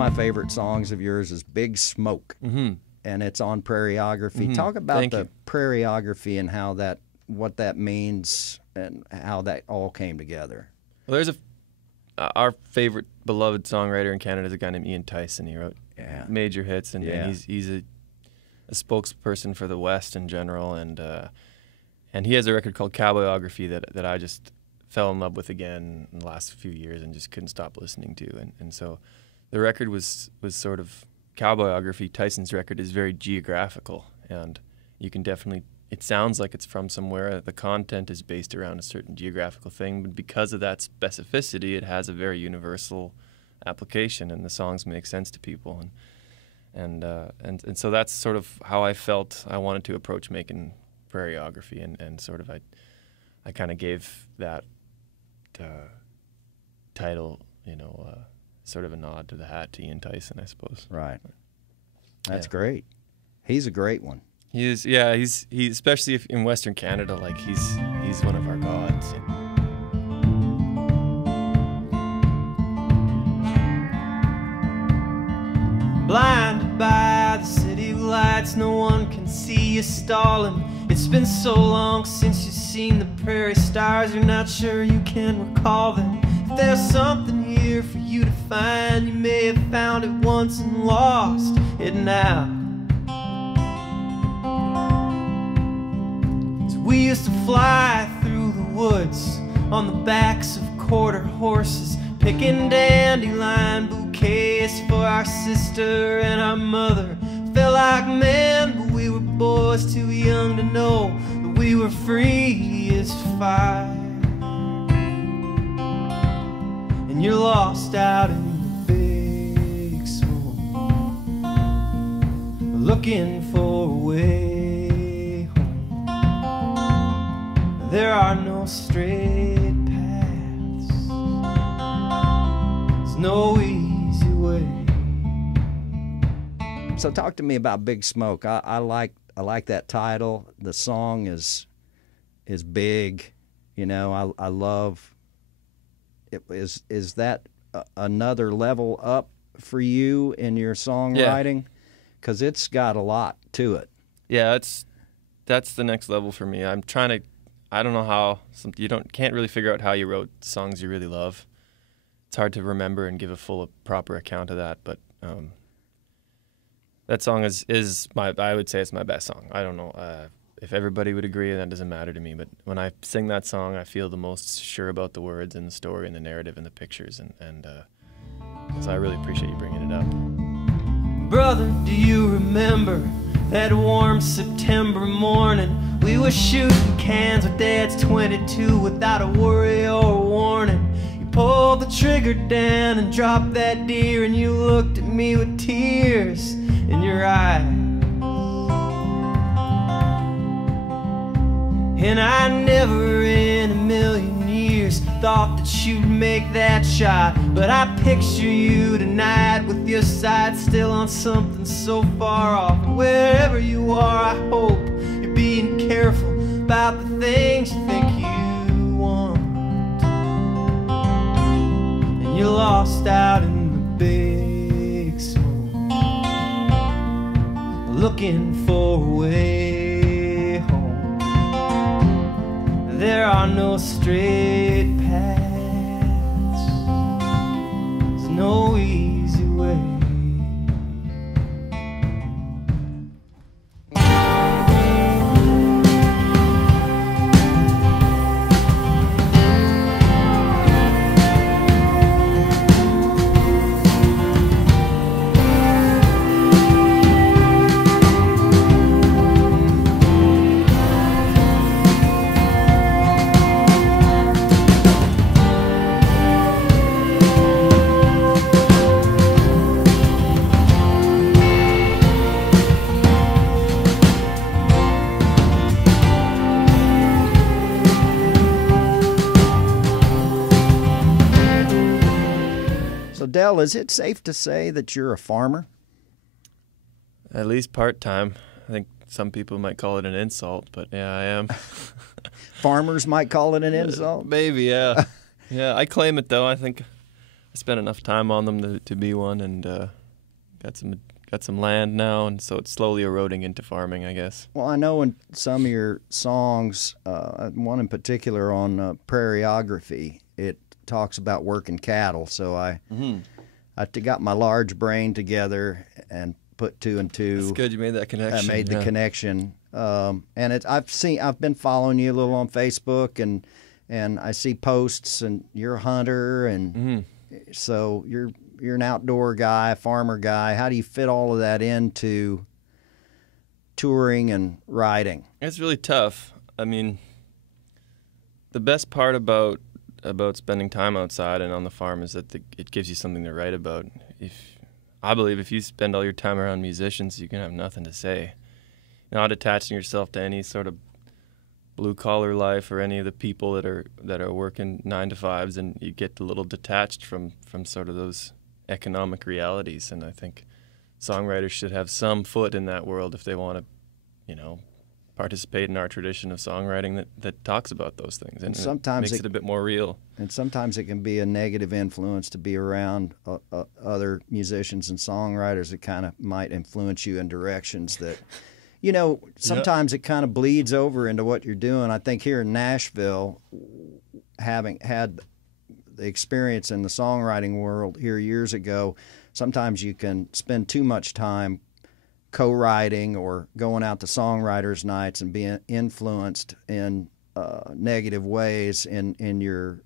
my favorite songs of yours is Big Smoke, and it's on Prairieography. Talk about the Prairieography and how what that means and how that all came together. Well, there's our favorite beloved songwriter in Canada is a guy named Ian Tyson. He wrote major hits, and he's a spokesperson for the West in general, and he has a record called Cowboyography that I just fell in love with again in the last few years and just couldn't stop listening to, and so the record was sort of Cowboyography. Tyson's record is very geographical, and you can definitely, it sounds like it's from somewhere. The content is based around a certain geographical thing, but because of that specificity, it has a very universal application, and the songs make sense to people, and so that's sort of how I felt I wanted to approach making Prairieography, and sort of I kind of gave that title, sort of a nod to the hat to Ian Tyson, I suppose. Right. That's great. He's a great one. He is. Yeah. He especially if in Western Canada, like he's one of our gods. Blinded by the city lights, no one can see you stalling. It's been so long since you've seen the prairie stars, you're not sure you can recall them. If there's something here for you to find, you may have found it once and lost it now. So we used to fly through the woods on the backs of quarter horses, picking dandelion bouquets for our sister and our mother. Felt like men, but we were boys too young to know that we were free as fire. And you're lost out in the big smoke, looking for a way home. There are no straight paths, there's no easy way. So talk to me about Big Smoke. I like that title. The song is big. I love it. Is that another level up for you in your songwriting? Because it's got a lot to it. Yeah, that's the next level for me. I'm trying to. I don't know how. Can't really figure out how you wrote songs you really love. It's hard to remember and give a full, proper account of that, but. That song is I would say it's my best song. I don't know if everybody would agree, that doesn't matter to me, but when I sing that song, I feel the most sure about the words and the story and the narrative and the pictures, and so I really appreciate you bringing it up. Brother, do you remember that warm September morning? We were shooting cans with Dad's 22 without a worry or a warning. You pulled the trigger down and dropped that deer, and you looked at me with tears in your eyes. And I never in a million years thought that you'd make that shot, but I picture you tonight with your sights still on something so far off. Wherever you are, I hope you're being careful about the things you think you want. And you're lost out in the big smoke, looking for a way home. There are no straight paths, there's no easy way. Del, is it safe to say that you're a farmer? At least part-time. I think some people might call it an insult, but yeah, I am. Farmers might call it an insult? Maybe, yeah. Yeah, I claim it, though. I think spent enough time on them to be one, and got some land now, and so it's slowly eroding into farming, I guess. Well, I know in some of your songs, one in particular on Prairieography, it talks about working cattle. So I got my large brain together and put two and two. That's good. You made that connection. I made the connection, and I've been following you a little on Facebook, and I see posts, and you're a hunter, and so you're an outdoor guy, a farmer guy. How do you fit all of that into touring and writing? It's really tough. I mean, the best part about spending time outside and on the farm is that it gives you something to write about. I believe if you spend all your time around musicians, you can have nothing to say. Not attaching yourself to any sort of blue-collar life or any of the people that are working 9 to 5s, and you get a little detached from sort of those economic realities. And I think songwriters should have some foot in that world if they want to, participate in our tradition of songwriting that talks about those things, and sometimes makes it a bit more real. And sometimes it can be a negative influence to be around other musicians and songwriters that kind of might influence you in directions that, sometimes it kind of bleeds over into what you're doing. I think here in Nashville, having had the experience in the songwriting world here years ago, sometimes you can spend too much time co-writing or going out to songwriters' nights and being influenced in negative ways in your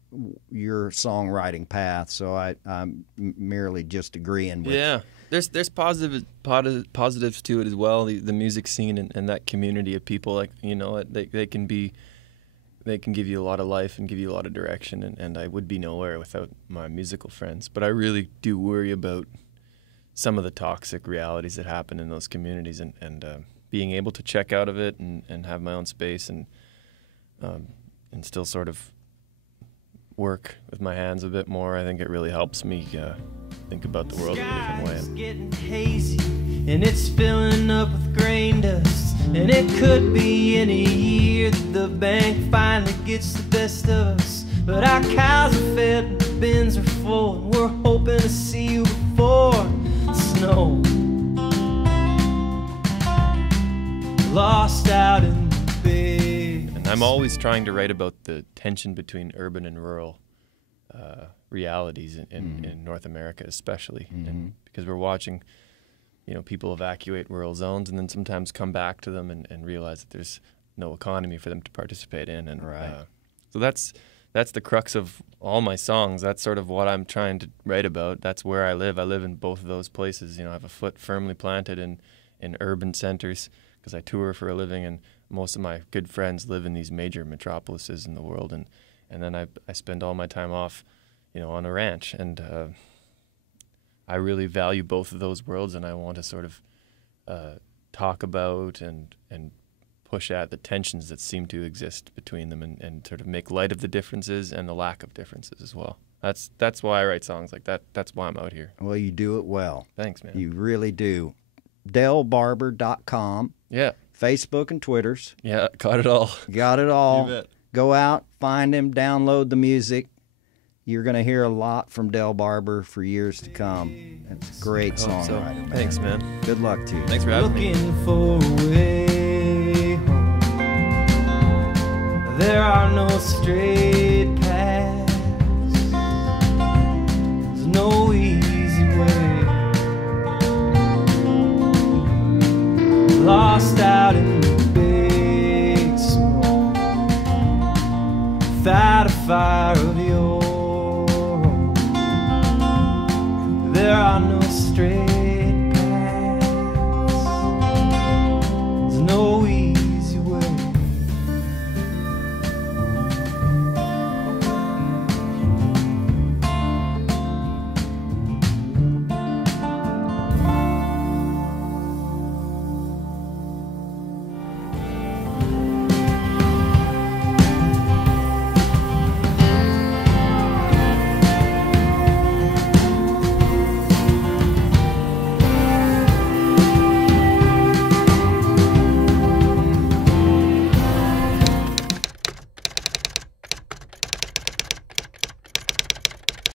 songwriting path. So I'm merely just agreeing with. Yeah, there's positives to it as well. The music scene and that community of people, like they can give you a lot of life and give you a lot of direction. And I would be nowhere without my musical friends. But I really do worry about some of the toxic realities that happen in those communities, and being able to check out of it and have my own space and still sort of work with my hands a bit more. I think it really helps me think about the world in a different way. It's getting hazy and it's filling up with grain dust, and it could be any year that the bank finally gets the best of us. But our cows are fed and the bins are full, and we're hoping to see you before snow. Lost out in the big. And I'm always trying to write about the tension between urban and rural realities in North America, especially, and because we're watching, people evacuate rural zones and then sometimes come back to them and realize that there's no economy for them to participate in, and so that's the crux of all my songs. That's sort of what I'm trying to write about. That's where I live. I live in both of those places. I have a foot firmly planted in urban centers because I tour for a living, and most of my good friends live in these major metropolises in the world. And then I spend all my time off, on a ranch. And I really value both of those worlds, and I want to sort of talk about and push at the tensions that seem to exist between them, and sort of make light of the differences and the lack of differences as well. That's why I write songs like that. That's why I'm out here. Well, you do it well. Thanks, man. You really do. DellBarber.com. Yeah. Facebook and Twitters. Yeah, got it all. Got it all. You bet. Go out, find him, download the music. You're going to hear a lot from Del Barber for years to come. It's a great songwriter. So. Man. Thanks, man. Good luck to you. Thanks for having me. Looking for a way home. There are no straight paths. There's no easy way. Lost out in the big smoke without a fire